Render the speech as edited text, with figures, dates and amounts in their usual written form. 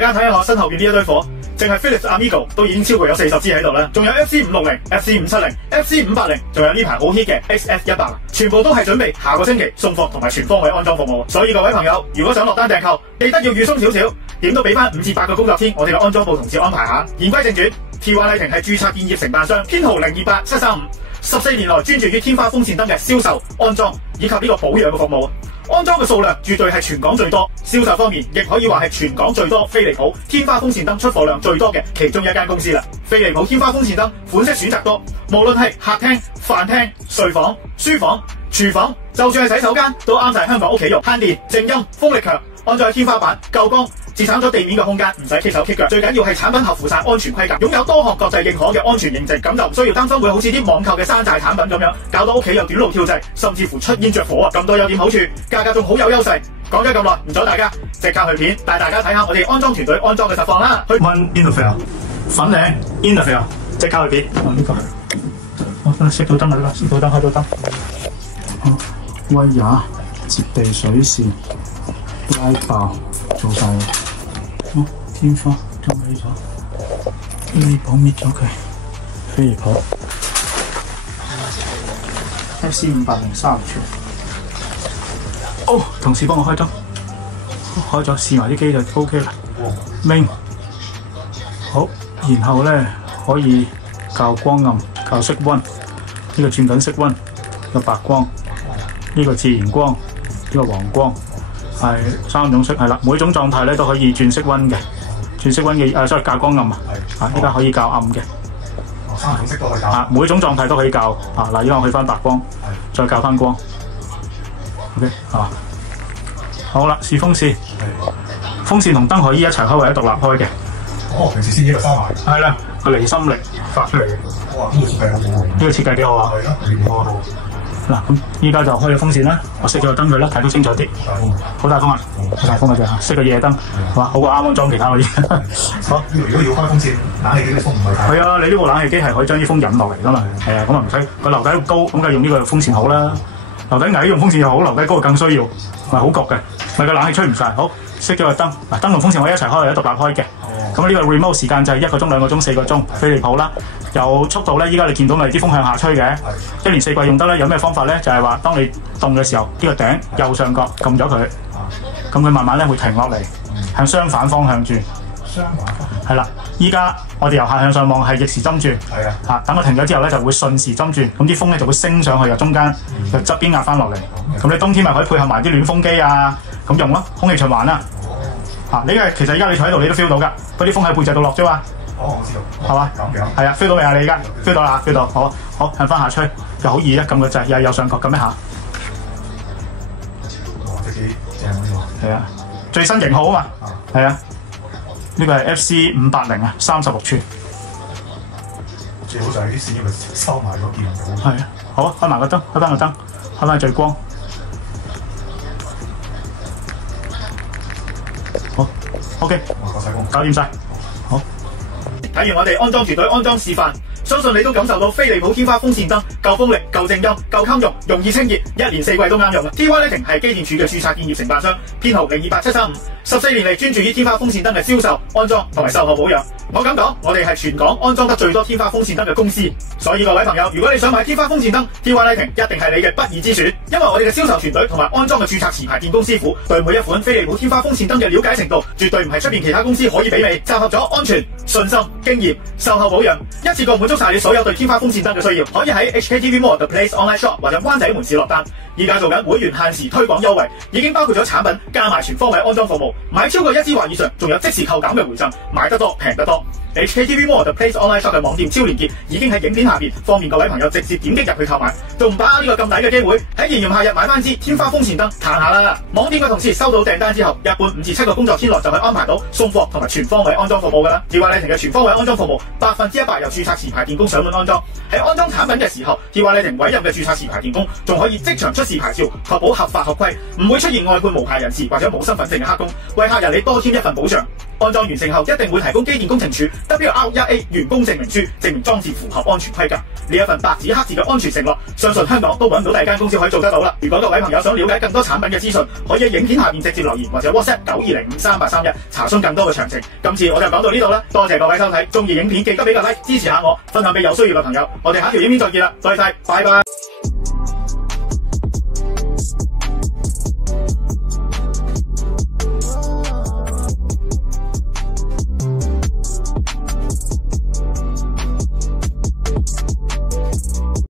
大家睇下我身後邊呢一堆火，淨係 Philips Amigo 都已經超過有40支喺度啦，仲有 FC560、FC570、FC580，仲有呢排好 hit 嘅 XS100，全部都係準備下個星期送貨同埋全方位安裝服務。所以各位朋友，如果想落單訂購，記得要預鬆少少，點都俾翻5至8個工作天，我哋嘅安裝部同事安排下。言歸正傳 ，TY Lighting 係註冊建業承辦商，編號028735，14年來專注於天花風扇燈嘅銷售、安裝以及呢個保養嘅服務。安裝嘅數量絕對係全港最多，銷售方面亦可以話係全港最多飛利浦天花風扇燈出貨量最多嘅其中一間公司啦。飛利浦天花風扇燈款式選擇多，無論係客廳、飯廳、睡房、書房、廚房，就算係洗手間都啱晒香港屋企用，慳電、靜音、風力強，安裝喺天花板夠光，節省咗地面嘅空間，唔使棘手棘腳。最緊要係產品合乎晒安全規格，擁有多項國際認可嘅安全認證，咁就唔需要擔心會好似啲網購嘅山寨產品咁樣，搞到屋企有短路跳掣，甚至乎出煙着火啊！咁多有點好處，價格仲好有優勢。講咗咁耐，唔阻大家，即刻去片帶大家睇下我哋安裝團隊安裝嘅實況啦。去問 Interfair 粉嶺 Interfair， 即刻去片。呢個我熄到燈啦，熄到燈，開到燈。威也接地水線拉爆做晒啦。天花裝起咗，飛利浦搣咗佢，飛利浦 FC580 30寸。哦，同事幫我開燈，開咗試埋啲機就 OK 啦。明好，然後咧可以校光暗、校色溫，呢個轉緊色溫，有白光，呢個自然光，呢個黃光，係3種色係啦。每種狀態咧都可以轉色溫嘅，轉色溫嘅所謂校光暗啊，依家可以校暗嘅。3種色都可以校。啊，每種狀態都可以校啊。嗱，依家我去翻白光，再校翻光。OK 係嘛？好啦，試風扇，風扇同燈可以一齊開或者獨立開嘅。哦，平時先呢個收埋。係啦，個離心力發出嚟嘅。哇，呢個設計好好喎。呢個設計幾好啊！係咯，好。嗱，咁依家就開咗風扇啦，我熄咗個燈佢啦，睇到清楚啲。好大風啊！好大風啊！就熄個夜燈，哇，好過啱啱裝其他嗰啲。好，如果要開風扇，冷氣機啲風唔係太。係啊，你呢部冷氣機係可以將啲風引落嚟㗎嘛。係啊，咁啊唔使個樓底高，咁梗係用呢個風扇好啦。樓底矮用風扇又好，樓底高更需要，咪好焗嘅，咪個冷氣吹唔晒。好，熄咗個燈，嗱，燈同風扇可以一齊開或者獨立開嘅。咁呢個 remote 時間就係1個鐘、2個鐘、4個鐘，飛利浦啦。有速度咧，依家你見到咪啲風向下吹嘅，一年4季用得咧。有咩方法咧？就係話當你凍嘅時候，呢個頂右上角撳咗佢，咁佢慢慢咧會停落嚟，向相反方向轉。相反方向。係啦，依家我哋由下向上望係逆時針轉。係啊。嚇，等佢停咗之後咧，就會順時針轉，咁啲風咧就會升上去，由中間由側邊壓翻落嚟。咁你冬天咪可以配合埋啲暖風機啊，咁用咯，空氣循環啦。嚇，你其實依家你坐喺度你都 feel 到㗎，嗰啲風喺背脊度落啫嘛。哦，我知道。係嘛？係啊 ，feel 到未啊？你而家 feel 到啦 ，feel 到，好向翻下吹，就好易啊！撳個掣，又右上角撳一下。哇，真幾正呢個。係啊，最新型號啊嘛。係啊，呢個係 FC580啊，36寸。最好就係啲線要收埋個見唔到。係啊，好啊，開埋個燈，開翻個燈，開翻最光。好 ，OK， 搞掂晒。好。睇完我哋安裝團隊安裝示範，相信你都感受到飛利浦天花風扇燈夠風力、夠靜音、夠襟用、容易清潔，1年4季都啱用。TY Lighting 係機電署嘅註冊建業承辦商，編號028735，14年嚟專注於天花風扇燈嘅銷售、安裝同埋售後保養。我敢講，我哋係全港安裝得最多天花風扇燈嘅公司。所以各位朋友，如果你想買天花風扇燈 ，TY Lighting 一定係你嘅不二之選。因為我哋嘅銷售團隊同埋安裝嘅註冊持牌電工師傅，對每一款飛利浦天花風扇燈嘅了解程度，絕對唔係出邊其他公司可以媲美。集合咗安全、信心、經驗、售後保養，一次過滿足晒你所有對天花風扇燈嘅需要。可以喺 HKTV Mall The Place Online Shop 或者灣仔門市落單。依家做緊會員限時推廣優惠，已經包括咗產品加埋全方位安裝服務，買超過1支或以上，仲有即時扣減嘅回贈，買得多平得多。HKTV Mall The Place Online Shop 嘅網店超連結已經喺影片下邊，方便各位朋友直接點擊入去購買，仲唔把握呢個咁抵嘅機會，喺炎炎夏日買翻支天花風扇燈嘆下啦！網店嘅同事收到訂單之後，一般5至7個工作天內就可以安排到送貨同埋全方位安裝服務㗎啦。TY Lighting嘅全方位安裝服務100%由註冊持牌電工上門安裝，喺安裝產品嘅時候，TY Lighting委任嘅註冊持牌電工仲可以即場出視牌照，確保合法合規，唔會出現外判無牌人士或者冇身份證嘅黑工，為客人你多添一份保障。安裝完成後，一定會提供機電工程署 WR1A 完工證明書，證明裝置符合安全規格。呢一份白紙黑字嘅安全承諾，相信香港都揾唔到第二間公司可以做得到啦。如果各位朋友想了解更多產品嘅資訊，可以喺影片下面直接留言或者 WhatsApp 92053831查詢更多嘅詳情。今次我就講到呢度啦，多謝各位收睇，中意影片記得俾個 like 支持下我，分享俾有需要嘅朋友。我哋下條影片再見啦，多謝晒，拜拜。